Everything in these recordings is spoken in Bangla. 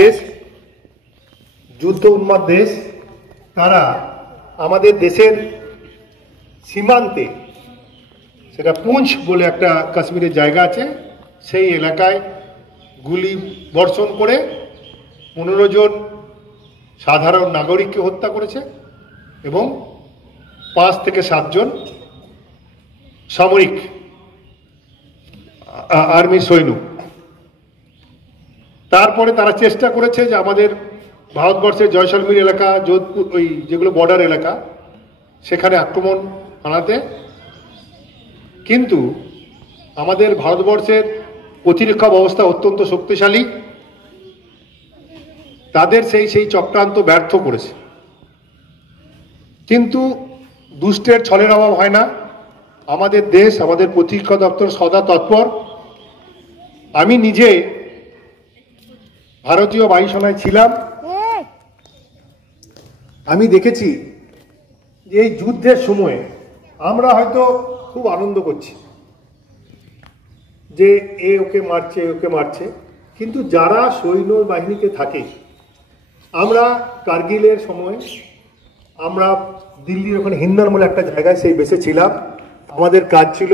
দেশ যুদ্ধ উন্মাদ দেশ, তারা আমাদের দেশের সীমান্তে, সেটা পুঞ্চ বলে একটা কাশ্মীরের জায়গা আছে, সেই এলাকায় গুলি বর্ষণ করে 15 জন সাধারণ নাগরিককে হত্যা করেছে এবং 5 থেকে 7 জন সামরিক আর্মির সৈন্য। তারপরে তারা চেষ্টা করেছে যে আমাদের ভারতবর্ষের জয়সলমীর এলাকা, যোধপুর, ওই যেগুলো বর্ডার এলাকা, সেখানে আক্রমণ হানাতে, কিন্তু আমাদের ভারতবর্ষের প্রতিরক্ষা ব্যবস্থা অত্যন্ত শক্তিশালী, তাদের সেই চক্রান্ত ব্যর্থ করেছে। কিন্তু দুষ্টের ছলের অভাব হয় না। আমাদের দেশ, আমাদের প্রতিরক্ষা দপ্তর সদা তৎপর। আমি নিজে ভারতীয় বায়ুসেনায় ছিলাম। আমি দেখেছি যে এই যুদ্ধের সময় আমরা হয়তো খুব আনন্দ করছি যে এ ওকে মারছে, ওকে মারছে, কিন্তু যারা সৈন্য বাহিনীতে থাকে, আমরা কার্গিলের সময় আমরা দিল্লির ওখানে হিন্দান বলে একটা জায়গায় সেই বেসে ছিলাম। আমাদের কাজ ছিল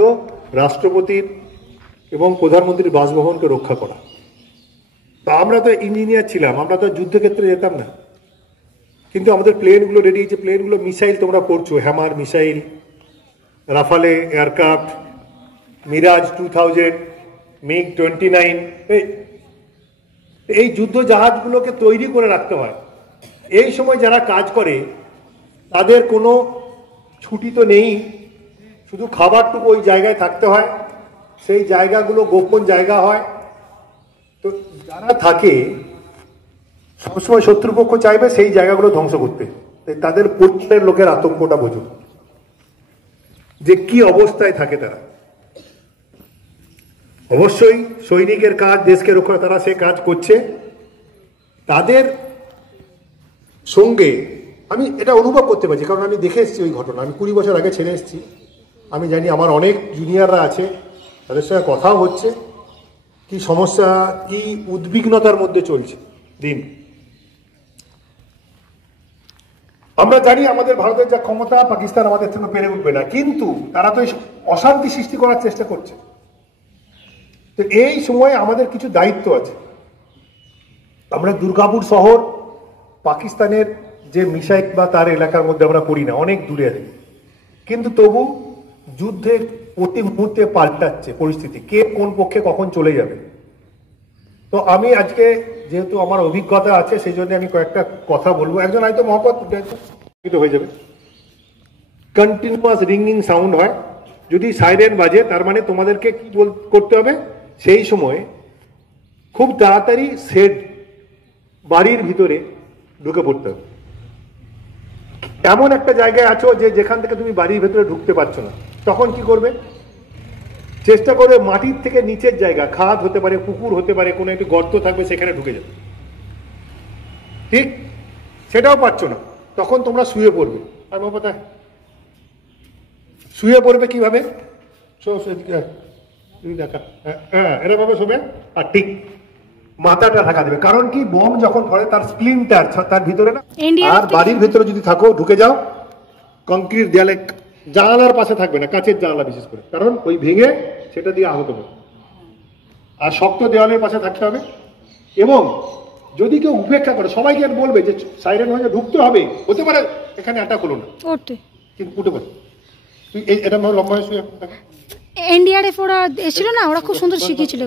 রাষ্ট্রপতির এবং প্রধানমন্ত্রীর বাসভবনকে রক্ষা করা। তো আমরা তো ইঞ্জিনিয়ার ছিলাম, আমরা তো যুদ্ধক্ষেত্রে যেতাম না, কিন্তু আমাদের প্লেনগুলো রেডি, যে প্লেনগুলো মিসাইল তোমরা পড়ছো, hammer missile, Rafale aircraft, Mirage 2000, MiG 29, এই যুদ্ধ জাহাজগুলোকে তৈরি করে রাখতে হয়। এই সময় যারা কাজ করে তাদের কোনো ছুটি তো নেই, শুধু খাবারটুকু ওই জায়গায় থাকতে হয়। সেই জায়গাগুলো গোপন জায়গা হয়। তো যারা থাকে সবসময় শত্রুপক্ষ চাইবে সেই জায়গাগুলো ধ্বংস করতে। তাদের পরিবারের লোকের আতঙ্কটা বোঝো যে কি অবস্থায় থাকে তারা। অবশ্যই সৈনিকের কাজ দেশকে রক্ষা, তারা সে কাজ করছে। তাদের সঙ্গে আমি এটা অনুভব করতে পারছি, কারণ আমি দেখে এসেছি ওই ঘটনা। আমি 20 বছর আগে ছেড়ে এসেছি। আমি জানি আমার অনেক জুনিয়ররা আছে, তাদের সঙ্গে কথাও হচ্ছে, কি সমস্যা, কি উদ্বিগ্নতার মধ্যে চলছে দিন। আমরা জানি আমাদের ভারতের যা ক্ষমতা, পাকিস্তান আমাদের থেকে পেরে উঠবে না, কিন্তু তারা তো অশান্তি সৃষ্টি করার চেষ্টা করছে। তো এই সময় আমাদের কিছু দায়িত্ব আছে। আমরা দুর্গাপুর শহর পাকিস্তানের যে মিসাইল বা তার এলাকার মধ্যে আমরা পড়ি না, অনেক দূরে আছে, কিন্তু তবু যুদ্ধের প্রতি মুহূর্তে পাল্টাচ্ছে পরিস্থিতি, কে কোন পক্ষে কখন চলে যাবে। তো আমি আজকে যেহেতু আমার অভিজ্ঞতা আছে, সেই জন্য আমি কয়েকটা কথা বলবো। একজন হয়তো মহব্বত হয়ে যাবে, কন্টিনিউয়াস রিংিং সাউন্ড হয়, যদি সাইরেন বাজে তার মানে তোমাদেরকে কি করতে হবে, সেই সময় খুব তাড়াতাড়ি শেড বাড়ির ভিতরে ঢুকে পড়তে হবে। এমন একটা জায়গায় আছো যে যেখান থেকে তুমি বাড়ির ভেতরে ঢুকতে পারছো না, তখন কি করবে, চেষ্টা করবে মাটির থেকে নিচের জায়গা, খাদ হতে পারে, পুকুর হতে পারে, কোনো একটি গর্ত থাকবে, সেখানে ঢুকে যাবে। ঠিক সেটাও পাচ্ছ না, তখন তোমরা শুয়ে পড়বে। আর বাবা শুয়ে পড়বে কিভাবে, এরকম শোবে, আর ঠিক মাথাটা ঢাকা দেবে। কারণ কি, বোম যখন পড়ে তার স্প্লিন্টার তার ভিতরে না। আর বাড়ির ভিতরে যদি থাকো, ঢুকে যাও, কংক্রিট দেয়ালে, জানালার পাশে থাকবে না, কাঁচের জানালা বিশেষ করে, কারণ ওই ভেঙে সেটা দিয়ে আহত হবে। আর শক্ত দেওয়ালের পাশে থাকতে হবে। এবং যদি কেউ উপেক্ষা করে, সবাইকে বলবে যে সাইরেন হয়ে ঢুকতে হবে, হতে পারে এখানে অ্যাটাক হলো না, কিন্তু উঠে পড়ে তুই এটা লম্বা শুয়ে এনডিআরএফ ওরা এসেছিল না, ওরা খুব সুন্দর শিখিয়েছিল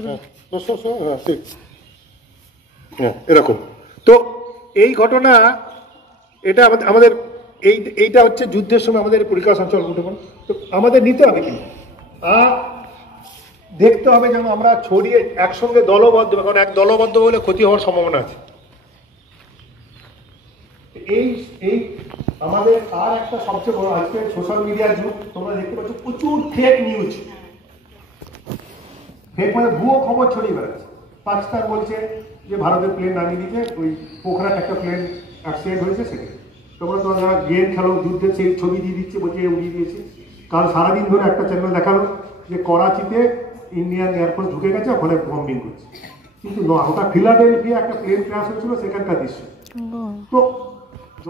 এরকম। তো এই ঘটনা, এটা আমাদের এইটা হচ্ছে যুদ্ধের সময় আমাদের পরিকার সঞ্চল উঠে পড়ে। তো আমাদের নিতে হবে কি, আর দেখতে হবে যেন আমরা ছড়িয়ে একসঙ্গে দলবদ্ধ, কারণ এক দলবদ্ধ হলে ক্ষতি হওয়ার সম্ভাবনা আছে। এই আমাদের আর একটা সবচেয়ে বড়, আজকে সোশ্যাল মিডিয়ার যুগ, তোমরা দেখতে পাচ্ছ প্রচুর ফেক নিউজ। ফেক মানে ভুয়ো খবর ছড়িয়ে বেড়াচ্ছে। পাকিস্তান বলছে যে ভারতের প্লেন নামিয়ে দিতে, ওই পোখরান একটা প্লেন অ্যাক্সিডেন্ট হয়েছে, সেখানে তোমরা যারা গেম খেলো, যুদ্ধের সেই ছবি দিয়ে দিচ্ছে, বলছে উড়িয়ে দিয়েছে। কাল সারাদিন ধরে একটা চ্যানেল দেখালো যে করাচিতে ইন্ডিয়ান এয়ারফোর্স ঢুকে গেছে, ওখানে বম্বিং করছে। কিন্তু না, ওটা ফিলাডেলফিয়া একটা প্লেন ক্র্যাশ হয়েছিল সেখানকার দৃশ্য। ও, তো